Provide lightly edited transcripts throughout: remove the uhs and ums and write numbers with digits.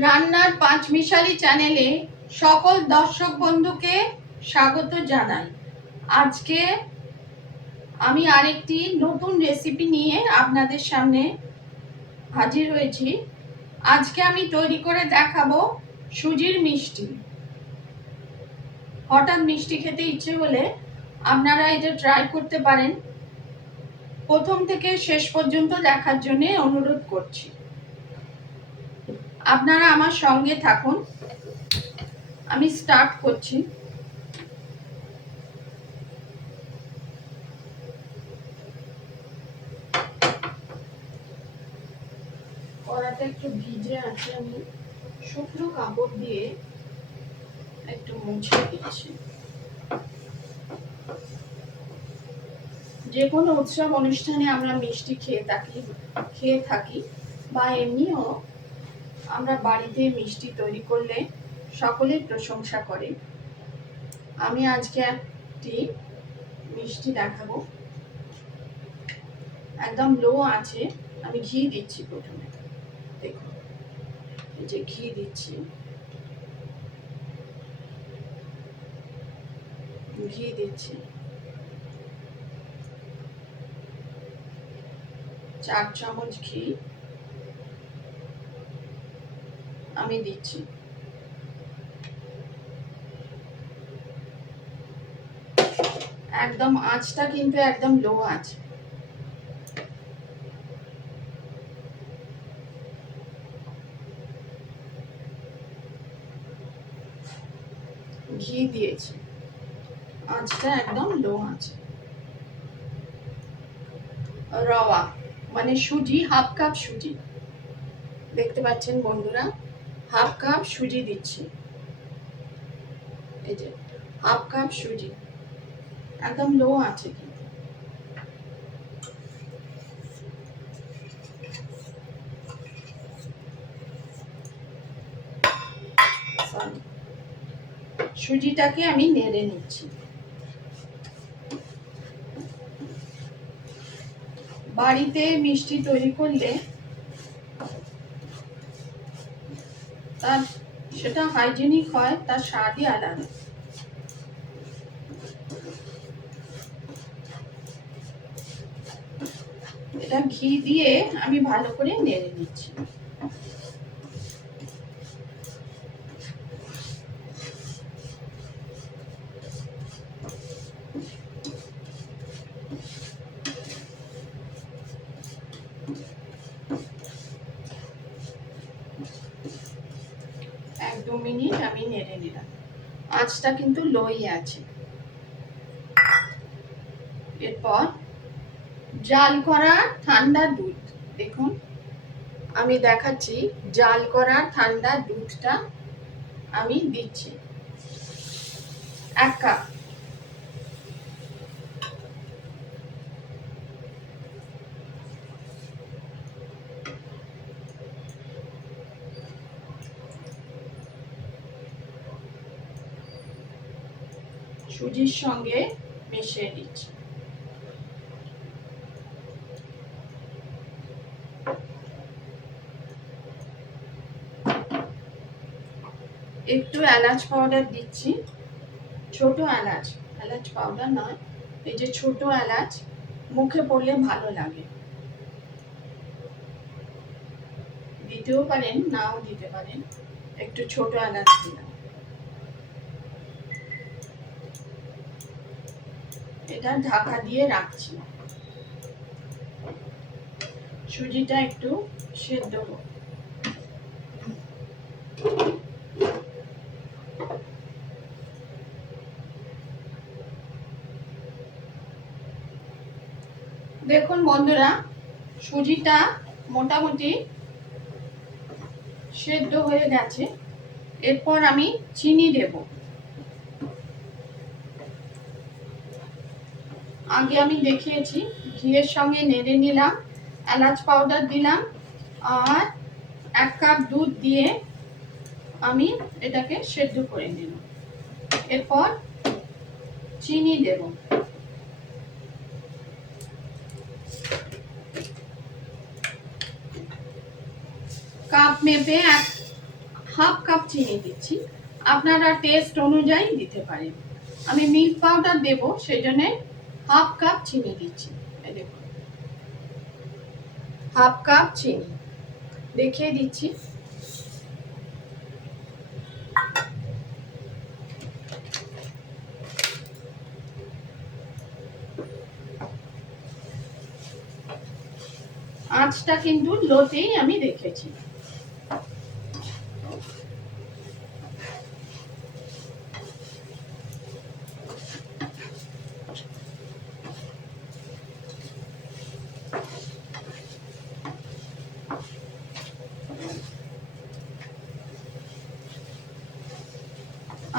রান্নার পাঁচমিশালি চ্যানেলে সকল দর্শক বন্ধুকে স্বাগত জানাই। আজকে আমি আরেকটি নতুন রেসিপি নিয়ে আপনাদের সামনে হাজির হয়েছি। আজকে আমি তৈরি করে দেখাবো সুজির মিষ্টি। হঠাৎ মিষ্টি খেতে ইচ্ছে হলে আপনারা এটা ট্রাই করতে পারেন। প্রথম থেকে শেষ পর্যন্ত দেখার জন্য অনুরোধ করছি। আপনারা আমার সঙ্গে থাকুন। আমি স্টার্ট করছি। কড়াটা একটু ভিজে আছে, আমি শুকনো কাপড় দিয়ে একটু মুছে দিচ্ছি। যে কোনো উৎসব অনুষ্ঠানে আমরা মিষ্টি খেয়ে থাকি বা এমনিও আমরা বাড়িতে মিষ্টি তৈরি করলে সকলেই প্রশংসা করে। আমি আজকে একটি মিষ্টি দেখাবো। একদম লো আছে, আমি ঘি দিচ্ছি প্রথমে। দেখুন, এই যে ঘি দিচ্ছি, ঘি দিচ্ছি 4 চামচ ঘি আমি দিচ্ছি। একদম আঁচটা কিন্তু একদম লো আছে। ঘি দিয়েছি, আঁচটা একদম লো আছে। রওয়া মানে সুজি, হাফ কাপ সুজি, দেখতে পাচ্ছেন বন্ধুরা, হাফ কাপ সুজি দিচ্ছি। এই যে হাফ কাপ সুজি, একদম লো আছে কিন্তু। সুজিটাকে আমি নেড়ে নিচ্ছি। বাড়িতে মিষ্টি তৈরি করলে তার সেটা হাইজেনিক হয়, তার স্বাদই আলাদা। এটা ঘি দিয়ে আমি ভালো করে নেড়ে নিচ্ছি। এক দু মিনিট আমি নেড়ে নিলাম। আঁচটা কিন্তু লোই আছে। এরপর জাল করা ঠান্ডা দুধ, দেখুন আমি দেখাচ্ছি, জাল করা ঠান্ডা দুধটা আমি দিচ্ছি 1 কাপ। সুজির সঙ্গে মিশিয়ে দিচ্ছি। একটু এলাচ পাউডার দিচ্ছি, ছোট এলাচ, এলাচ পাউডার নয়, এই যে ছোট এলাচ, মুখে পড়লে ভালো লাগে। দিতেও পারেন, নাও দিতে পারেন, একটু ছোট এলাচ দিলাম। এটা ঢাকা দিয়ে রাখছি, সুজিটা একটু সেদ্ধ হোক। দেখুন বন্ধুরা, সুজিটা মোটামুটি সেদ্ধ হয়ে গেছে। এরপর আমি চিনি দেব। আগে আমি দেখিয়েছি, ঘিয়ের সঙ্গে নেড়ে নিলাম, এলাচ পাউডার দিলাম, আর 1 কাপ দুধ দিয়ে আমি এটাকে সেদ্ধ করে নিলাম। এরপর চিনি দেব। কাপ মেপে হাফ কাপ চিনি দিচ্ছি, আপনারা টেস্ট অনুযায়ী দিতে পারেন। আমি মিল্ক পাউডার দেব, সেই জন্য হাফ কাপ চিনি দিচ্ছি। এই দেখুন, হাফ কাপ চিনি দেখিয়ে দিচ্ছি। আঁচটা কিন্তু লোতেই আমি রেখেছি।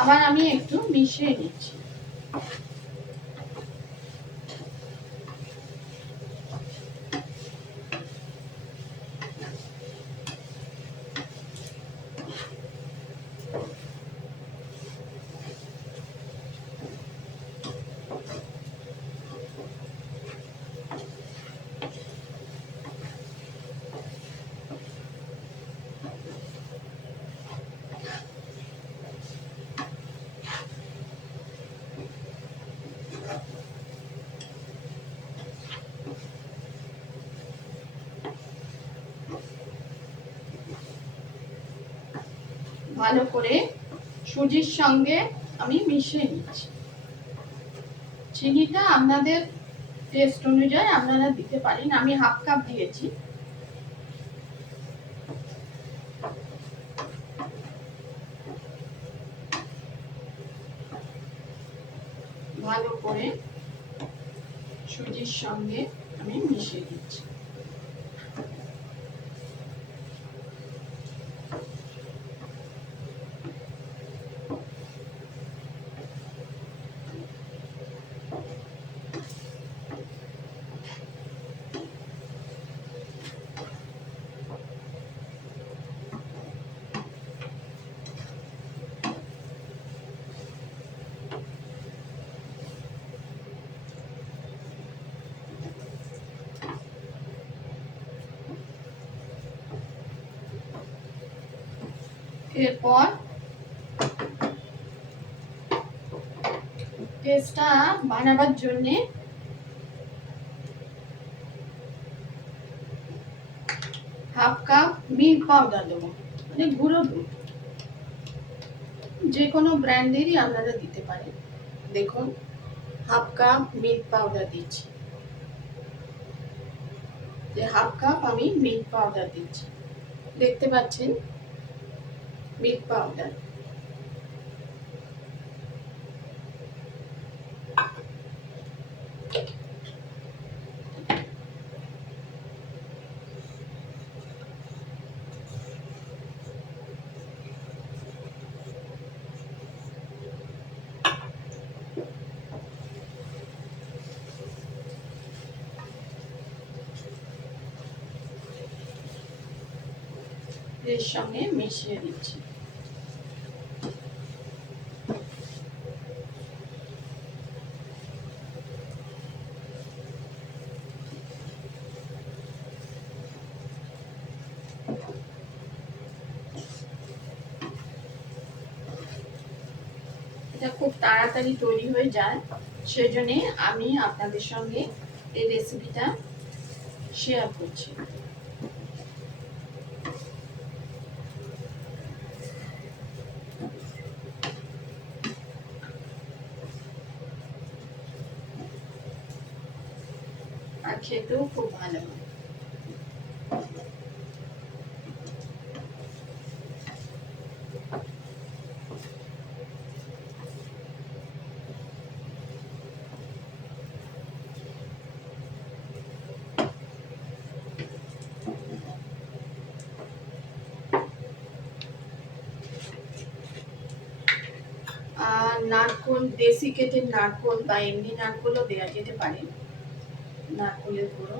আবার আমি একটু মিশিয়ে নিচ্ছি। ভালো করে সুজির সঙ্গে আমি মিশিয়ে নিচ্ছি। চিনিটা আপনাদের টেস্ট অনুযায়ী আপনারা দিতে পারেন, আমি হাফ কাপ দিয়েছি। ভালো করে সুজির সঙ্গে আমি মিশিয়ে দিচ্ছি। এরপর টেস্টটা বানাবার জন্য হাফ কাপ মিল্ক পাউডার দেবো, মানে গুঁড়ো দুধ, যে কোনো ব্র্যান্ডেরই আপনারা দিতে পারেন। দেখুন, হাফ কাপ মিল্ক পাউডার দিচ্ছি, যে হাফ কাপ আমি মিল্ক পাউডার দিচ্ছি। দেখতে পাচ্ছেন মিল্ক পাউডার। এর সঙ্গে মিশিয়ে দিচ্ছি। এটা খুব তাড়াতাড়ি তৈরি হয়ে যায়, সেজন্য আমি আপনাদের সঙ্গে এই রেসিপিটা শেয়ার করছি। আর খেতেও খুব ভালো হয়। আর নারকোল, দেশি কেটের নারকোল বা এমনি নারকোলও দেওয়া যেতে পারে, নারকোলের গুঁড়ো।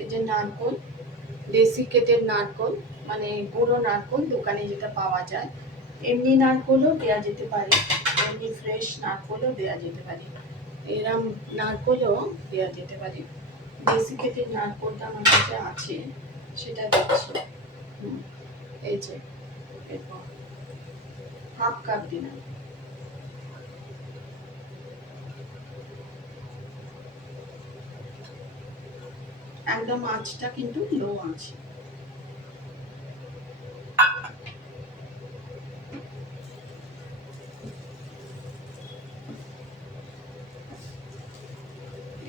এই যে নারকোল, দেশি কেটের নারকোল, মানে গুঁড়ো নারকোল দোকানে যেটা পাওয়া যায়, এমনি নারকোলও দেওয়া যেতে পারে, এমনি ফ্রেশ নারকোলও দেওয়া যেতে পারে, এরম নারকোলও দেওয়া যেতে পারে। দেশি কেটের নারকোলটা আমার কাছে আছে, সেটা দিচ্ছি। এই যে এরপর হাফ কাপ দিলাম। একদম আঁচটা কিন্তু লো আছে।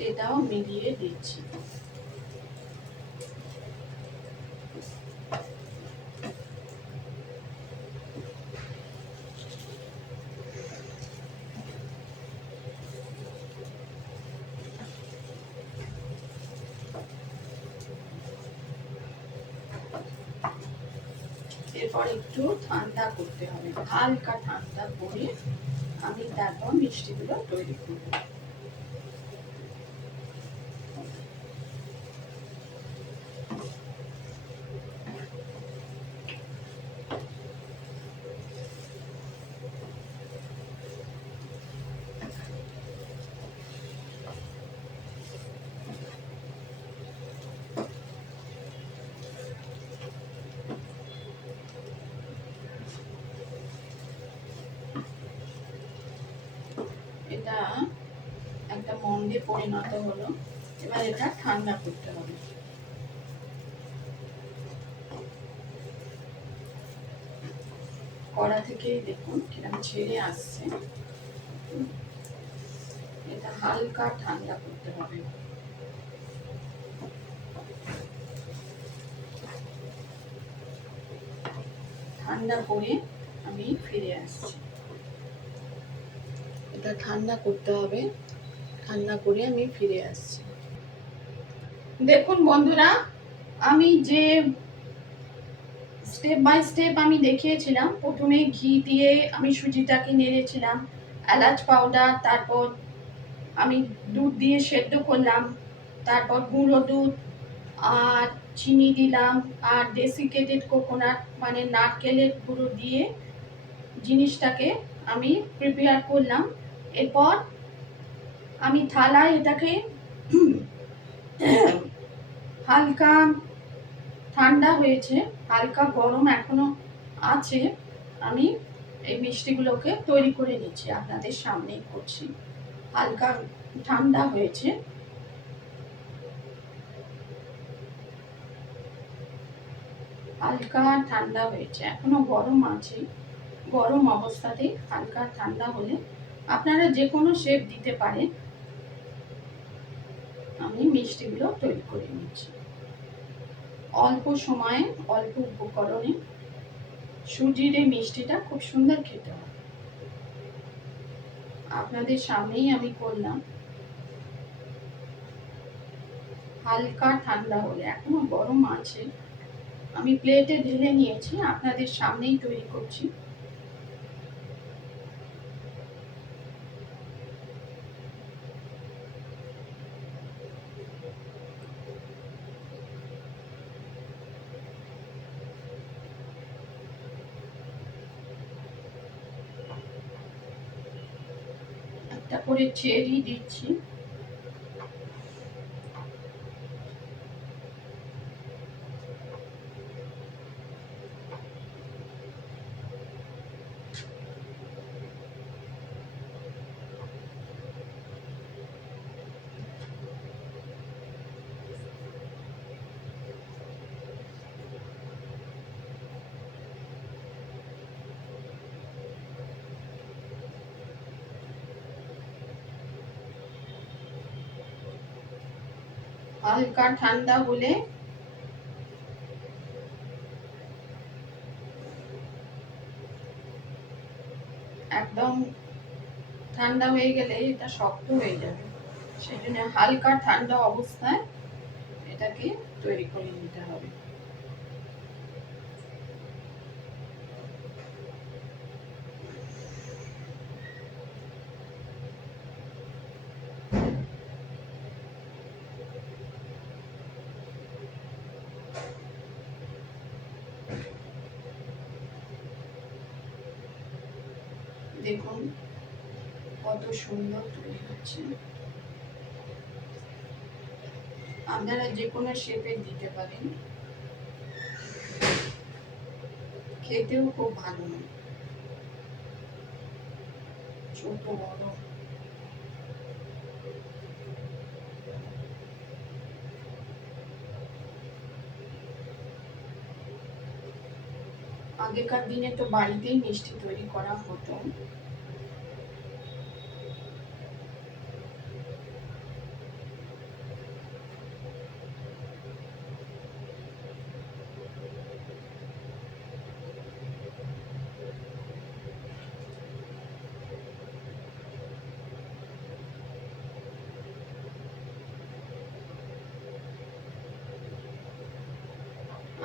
এটাও মিলিয়ে দিচ্ছি। এরপর একটু ঠান্ডা করতে হবে, হালকা ঠান্ডা করে আমি তারপর মিষ্টিগুলো তৈরি করব। এটা একটা মন্ডে পরিণত হলো, এবার এটা ঠান্ডা করতে হবে। কড়া থেকেই দেখুন কিরকম ছেড়ে আসছে। এটা হালকা ঠান্ডা করতে হবে। ঠান্ডা করে আমি ফিরে আসছি। এটা ঠান্ডা করতে হবে, ঠান্ডা করে আমি ফিরে আসছি। দেখুন বন্ধুরা, আমি যে স্টেপ বাই স্টেপ আমি দেখিয়েছিলাম, প্রথমে ঘি দিয়ে আমি সুজিটাকে নেড়েছিলাম, এলাচ পাউডার, তারপর আমি দুধ দিয়ে সেদ্ধ করলাম, তারপর গুঁড়ো দুধ আর চিনি দিলাম, আর ডেসিকেটেড কোকোনাট মানে নারকেলের গুঁড়ো দিয়ে জিনিসটাকে আমি প্রিপেয়ার করলাম। এরপর আমি থালায় এটাকে হালকা ঠান্ডা হয়েছে, হালকা গরম এখনো আছে, আমি এই মিষ্টিগুলোকে তৈরি করে নিচ্ছি, আপনাদের সামনেই করছি। হালকা ঠান্ডা হয়েছে, হালকা ঠান্ডা হয়েছে, এখনো গরম আছে। গরম অবস্থাতেই হালকা ঠান্ডা হলে আপনারা যে কোনো শেপ দিতে পারেন। আমি মিষ্টিগুলো তৈরি করে নিচ্ছি। অল্প সময়ে অল্প উপকরণে সুজির এই মিষ্টিটা খুব সুন্দর খেতে হয়। আপনাদের সামনেই আমি করলাম। হালকা ঠান্ডা হলে, এখনো গরম আছে, আমি প্লেটে ঢেলে নিয়েছি, আপনাদের সামনেই তৈরি করছি। একটা করে চেরি দিচ্ছি। হালকা ঠান্ডা হলে একদম ঠান্ডা হয়ে গেলে এটা শক্ত হয়ে যাবে, সেই জন্য হালকা ঠান্ডা অবস্থায় এটাকে তৈরি করে নিতে হবে। দেখুন কত সুন্দর তৈরি হচ্ছে। আপনারা যে কোনো শেপে দিতে পারেন। খেতেও খুব ভালো হয়, ছোট বড়। আগেকার দিনে তো বাড়িতেই মিষ্টি তৈরি করা হতো।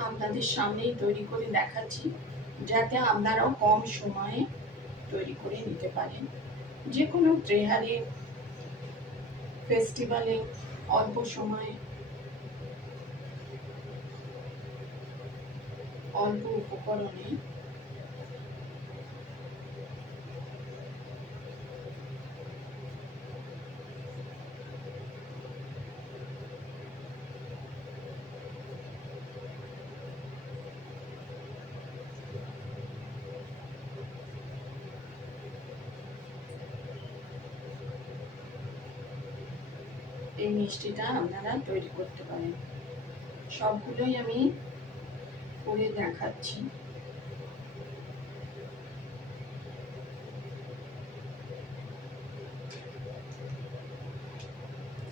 আপনাদের সামনেই তৈরি করে দেখাচ্ছি, যাতে আপনারাও কম সময়ে তৈরি করে নিতে পারেন। যে কোনো ত্রেহারে, ফেস্টিভ্যালে অল্প সময়ে অল্প উপকরণে এই মিষ্টিটা আপনারা তৈরি করতে পারেন। সবগুলোই আমি করে দেখাচ্ছি।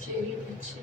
চেরি দিচ্ছি,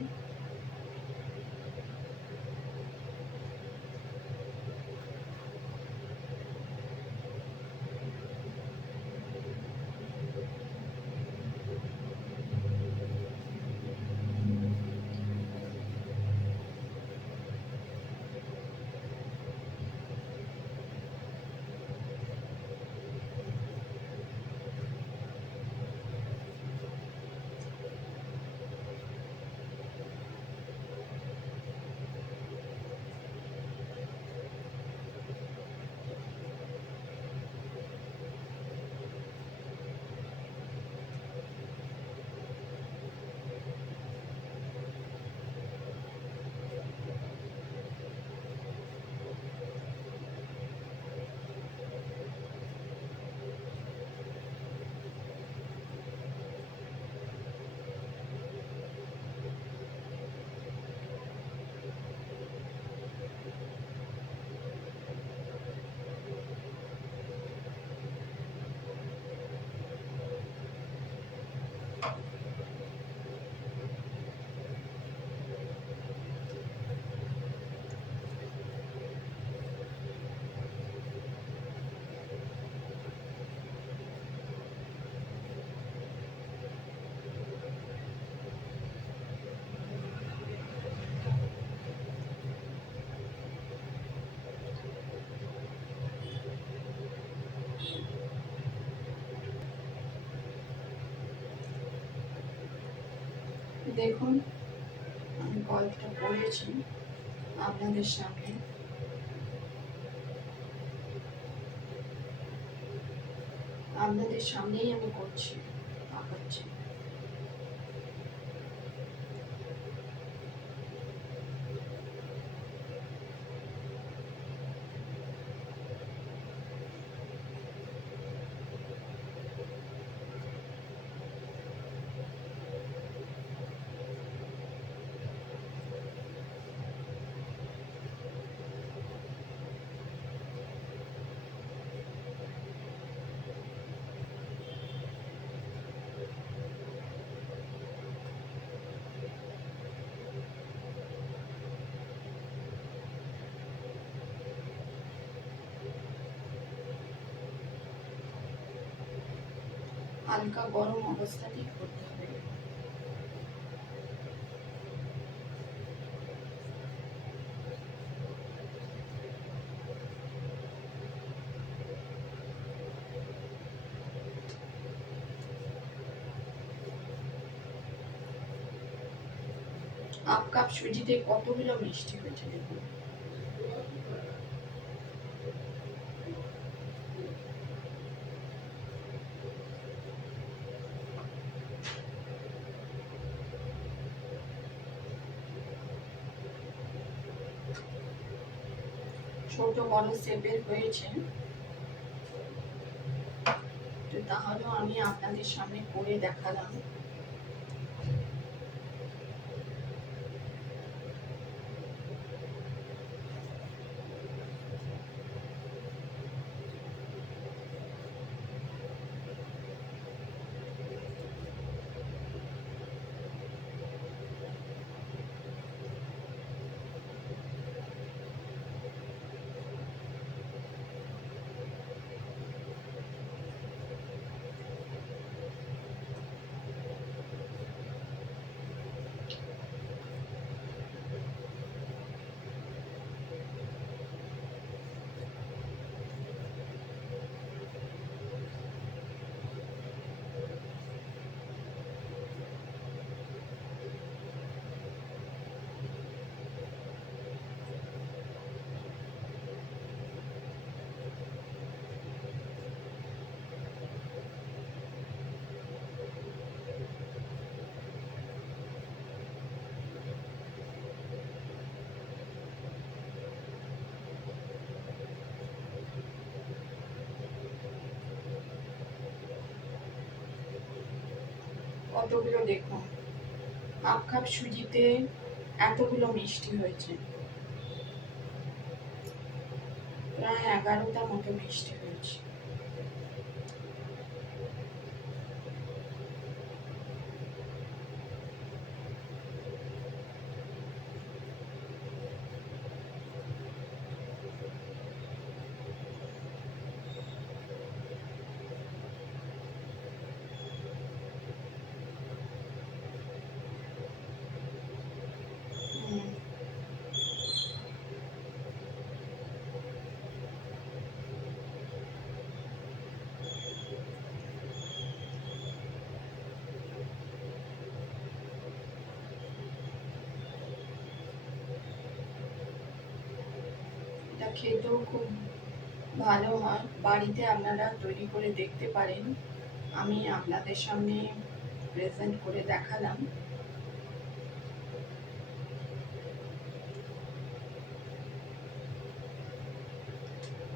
দেখুন আমি গল্পটা পড়েছি আপনাদের সামনে। আপনাদের সামনেই আমি করছি, আঁকাচ্ছি। হালকা গরম অবস্থাতেই করতে হবে। হাফ কাপ সুজিতে কতগুলো মিষ্টি হয়েছে দেখুন। ছোট বড় শেপের হয়েছে, তো তাহলেও আমি আপনাদের সামনে করে দেখালাম। কতগুলো দেখুন, হাফ কাপ সুজিতে এতগুলো মিষ্টি হয়েছে, প্রায় 11টা মতো মিষ্টি হয়েছে। এটা খেতেও খুব ভালো হয়, বাড়িতে আপনারা তৈরি করে দেখতে পারেন। আমি আপনাদের সামনে প্রেজেন্ট করে দেখালাম।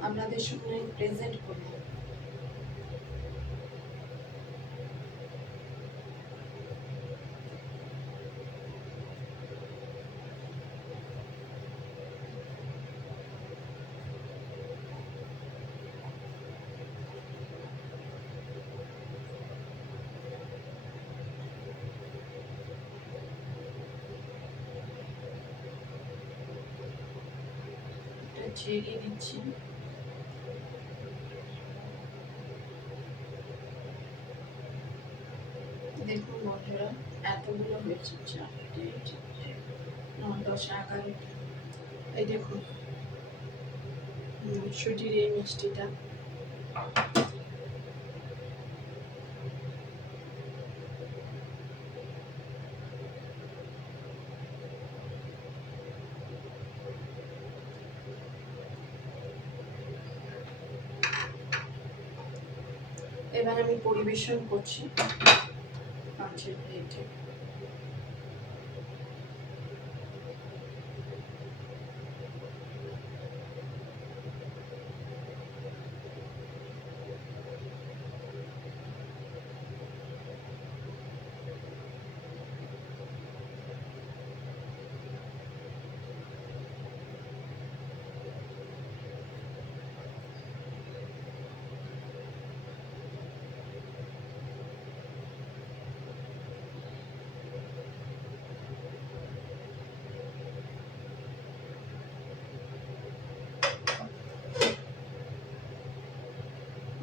আপনাদের সামনে প্রেজেন্ট করলাম। এটা ছেড়ে দিচ্ছি। দেখুন বন্ধুরা, এতগুলো হয়েছে, 4টে 9 10 11টা। এই দেখুন সুজির এই মিষ্টিটা। এবার আমি পরিবেশন করছি কাঁচের প্লেটে।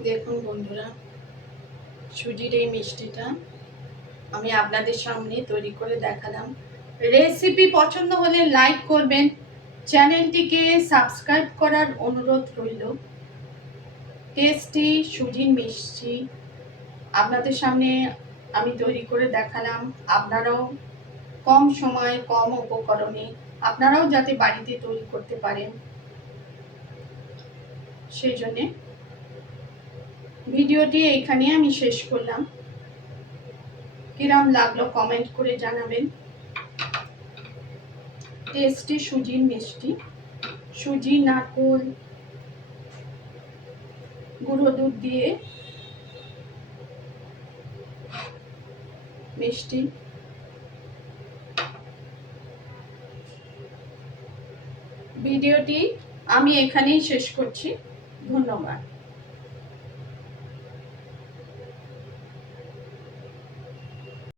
দেখুন বন্ধুরা, সুজির এই মিষ্টিটা আমি আপনাদের সামনে তৈরি করে দেখালাম। রেসিপি পছন্দ হলে লাইক করবেন, চ্যানেলটিকে সাবস্ক্রাইব করার অনুরোধ রইল। টেস্টি সুজির মিষ্টি আপনাদের সামনে আমি তৈরি করে দেখালাম। আপনারাও কম সময় কম উপকরণে আপনারাও যাতে বাড়িতে তৈরি করতে পারেন, সেই জন্যে ভিডিওটি এইখানে আমি শেষ করলাম। কিরম লাগলো কমেন্ট করে জানাবেন। টেস্টি সুজির মিষ্টি সুজি, নারকেল, গুঁড়ো দুধ দিয়ে মিষ্টি। ভিডিওটি আমি এখানেই শেষ করছি। ধন্যবাদ।